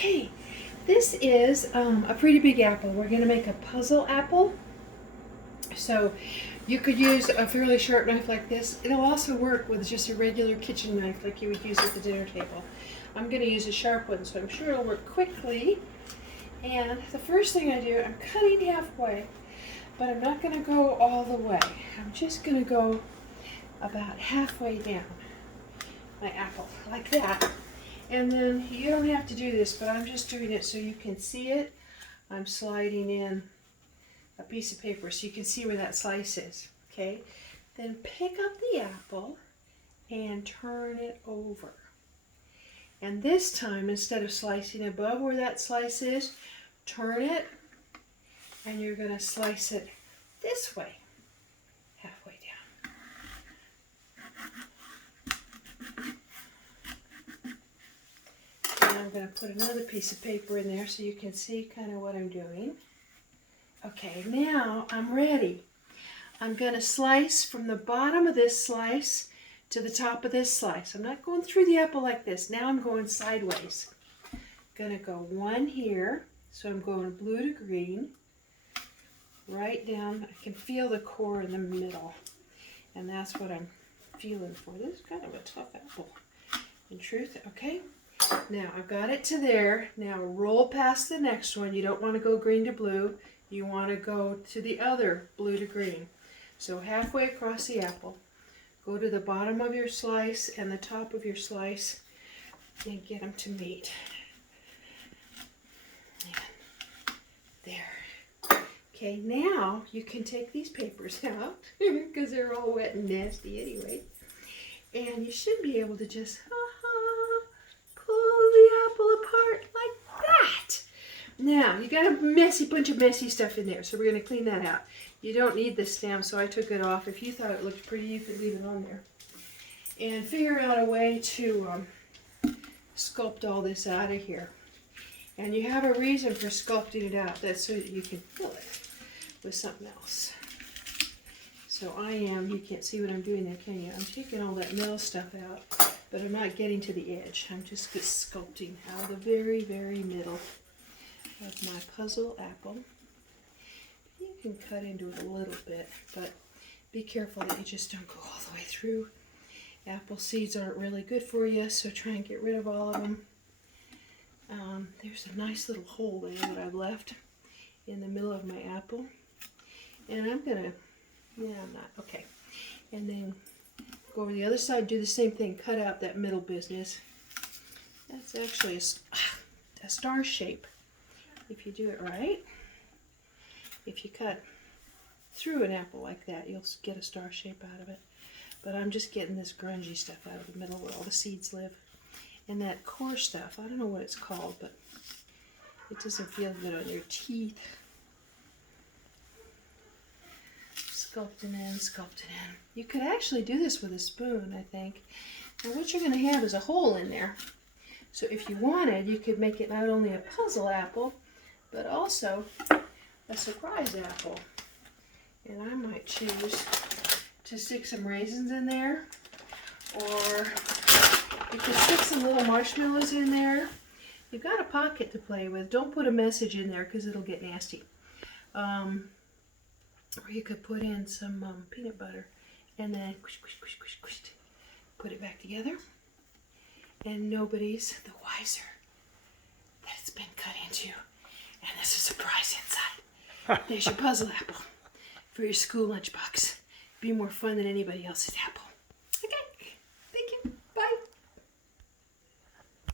Okay, this is a pretty big apple. We're going to make a puzzle apple. So you could use a fairly sharp knife like this. It'll also work with just a regular kitchen knife like you would use at the dinner table. I'm going to use a sharp one, so I'm sure it'll work quickly. And the first thing I do, I'm cutting halfway, but I'm not going to go all the way. I'm just going to go about halfway down my apple, like that. And then you don't have to do this, but I'm just doing it so you can see it. I'm sliding in a piece of paper so you can see where that slice is, okay? Then pick up the apple and turn it over. And this time, instead of slicing above where that slice is, turn it, and you're going to slice it this way, halfway down. And I'm going to put another piece of paper in there so you can see kind of what I'm doing. Okay, now I'm ready. I'm going to slice from the bottom of this slice to the top of this slice. I'm not going through the apple like this. Now I'm going sideways. Going to go one here. So I'm going blue to green. Right down. I can feel the core in the middle. And that's what I'm feeling for. This is kind of a tough apple, in truth. Okay. Now I've got it to there. Now roll past the next one. You don't want to go green to blue. You want to go to the other blue to green. So halfway across the apple, go to the bottom of your slice and the top of your slice and get them to meet. And there. Okay, now you can take these papers out because they're all wet and nasty anyway. And you should be able to just pull the apple apart like that. Now, you got a bunch of messy stuff in there, so we're going to clean that out. You don't need the stem, so I took it off. If you thought it looked pretty, you could leave it on there. And figure out a way to sculpt all this out of here. And you have a reason for sculpting it out. That's so that you can fill it with something else. So you can't see what I'm doing there, can you? I'm taking all that middle stuff out, but I'm not getting to the edge. I'm just sculpting out of the very, very middle of my puzzle apple. You can cut into it a little bit, but be careful that you just don't go all the way through. Apple seeds aren't really good for you, so try and get rid of all of them. There's a nice little hole there that I've left in the middle of my apple. And I'm not, okay. And then go over the other side, do the same thing, cut out that middle business. That's actually a star shape. If you do it right, if you cut through an apple like that, you'll get a star shape out of it. But I'm just getting this grungy stuff out of the middle where all the seeds live. And that core stuff, I don't know what it's called, but it doesn't feel good on your teeth. Sculpting in, sculpting in. You could actually do this with a spoon, I think. Now what you're going to have is a hole in there. So if you wanted, you could make it not only a puzzle apple, but also a surprise apple. And I might choose to stick some raisins in there, or you could stick some little marshmallows in there. You've got a pocket to play with. Don't put a message in there because it'll get nasty. Or you could put in some peanut butter and then put it back together. And nobody's the wiser that it's been cut into. And there's a surprise inside. There's your puzzle apple for your school lunchbox. Be more fun than anybody else's apple.